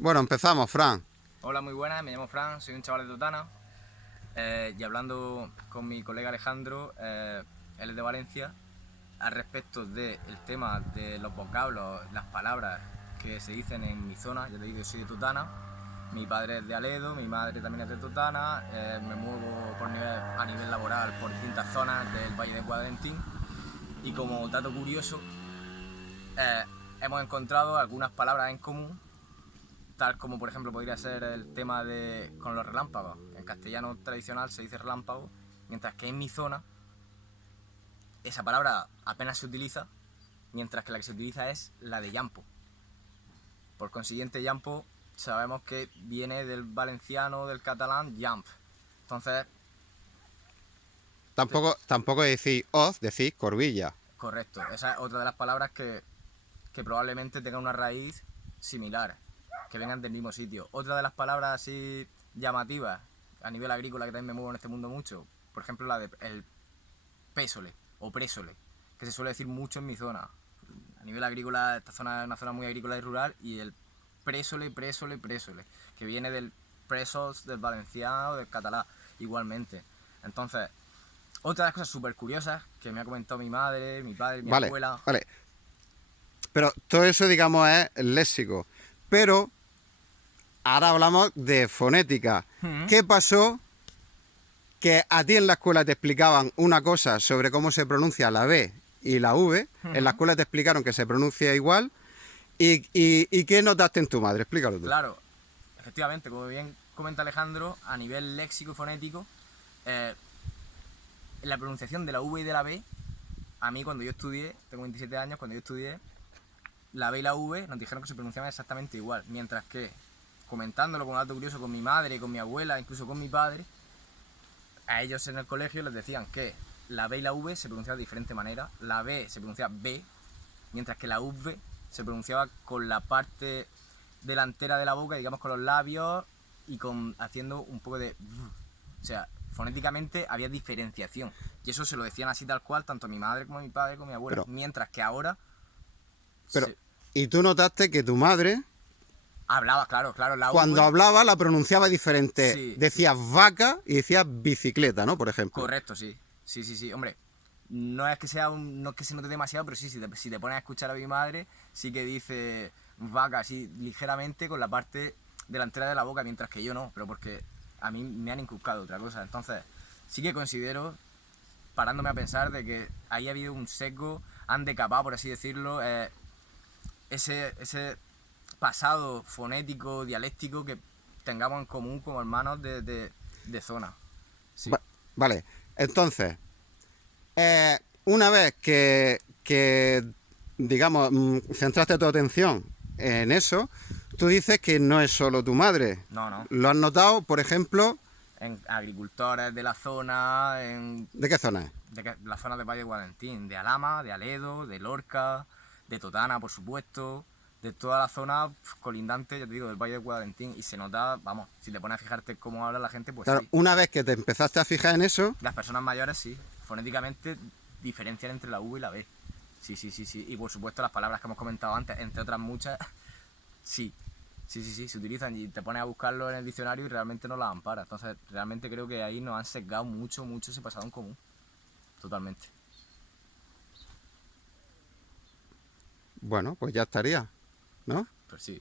Bueno, empezamos, Fran. Hola, muy buenas, me llamo Fran, soy un chaval de Totana y hablando con mi colega Alejandro, él es de Valencia, al respecto del tema de los vocablos, las palabras que se dicen en mi zona. Ya te digo, yo soy de Totana, mi padre es de Aledo, mi madre también es de Totana, me muevo a nivel laboral por distintas zonas del Valle de Guadalentín y como dato curioso, eh, hemos encontrado algunas palabras en común, tal como por ejemplo podría ser el tema de con los relámpagos. En castellano tradicional se dice relámpago, mientras que en mi zona esa palabra apenas se utiliza, mientras que la que se utiliza es la de llampo. Por consiguiente, llampo sabemos que viene del valenciano, del catalán, llamp. Entonces, Tampoco decís hoz, decís corbilla. correcto, esa es otra de las palabras que probablemente tenga una raíz similar, que vengan del mismo sitio. Otra de las palabras así llamativas a nivel agrícola que también me muevo en este mundo mucho, por ejemplo la de el pésole o présole, que se suele decir mucho en mi zona. A nivel agrícola, esta zona es una zona muy agrícola y rural, y el présole, que viene del presos, del valenciano, del catalán, igualmente. Entonces, otra de las cosas súper curiosas que me ha comentado mi madre, mi padre, mi Vale, abuela. vale. Pero todo eso, digamos, es léxico. Pero ahora hablamos de fonética. ¿Qué pasó que a ti en la escuela te explicaban una cosa sobre cómo se pronuncia la B y la V? En la escuela te explicaron que se pronuncia igual. ¿Y qué notaste en tu madre? Explícalo tú. Claro, efectivamente, como bien comenta Alejandro, a nivel léxico y fonético, eh, la pronunciación de la V y de la B, a mí cuando yo estudié, tengo 27 años, cuando yo estudié, la B y la V nos dijeron que se pronunciaban exactamente igual, mientras que, comentándolo con un dato curioso con mi madre, con mi abuela, incluso con mi padre, a ellos en el colegio les decían que la B y la V se pronunciaban de diferente manera. La B se pronunciaba B, mientras que la V se pronunciaba con la parte delantera de la boca, digamos con los labios, y haciendo un poco de... O sea, fonéticamente había diferenciación. Y eso se lo decían así tal cual, tanto a mi madre como a mi padre como a mi abuela. Pero, Mientras que ahora pero, se y tú notaste que tu madre, hablaba, claro, la cuando V. hablaba, la pronunciaba diferente. Sí, Decías vaca y decías bicicleta, ¿no? Por ejemplo. correcto, sí. Sí. Hombre, no es que sea no es que se note demasiado, pero sí, si te pones a escuchar a mi madre, sí que dice vaca así ligeramente con la parte delantera de la boca, mientras que yo no, pero porque a mí me han inculcado otra cosa. Entonces, sí que considero, parándome a pensar, de que ahí ha habido un sesgo, han decapado, por así decirlo, ese pasado fonético, dialéctico que tengamos en común como hermanos de zona. Sí. Va- vale, entonces, una vez que, digamos, centraste tu atención en eso, tú dices que no es solo tu madre. No, no. ¿Lo has notado, por ejemplo, En agricultores de la zona, de qué zona es? de la zona del Valle de Guadalentín, de Alhama, de Aledo, de Lorca, de Totana, por supuesto, de toda la zona colindante, ya te digo, del Valle de Guadalentín. Y se nota, vamos, si te pones a fijarte cómo habla la gente, pues Claro, sí. una vez que te empezaste a fijar en eso, Las personas mayores sí, fonéticamente diferencian entre la V y la B. Sí. Y por supuesto las palabras que hemos comentado antes, entre otras muchas, sí. Sí, se utilizan y te pones a buscarlo en el diccionario y realmente no las ampara. Entonces, realmente creo que ahí nos han sesgado mucho ese pasado en común. Totalmente. bueno, pues ya estaría, ¿no? Pues sí.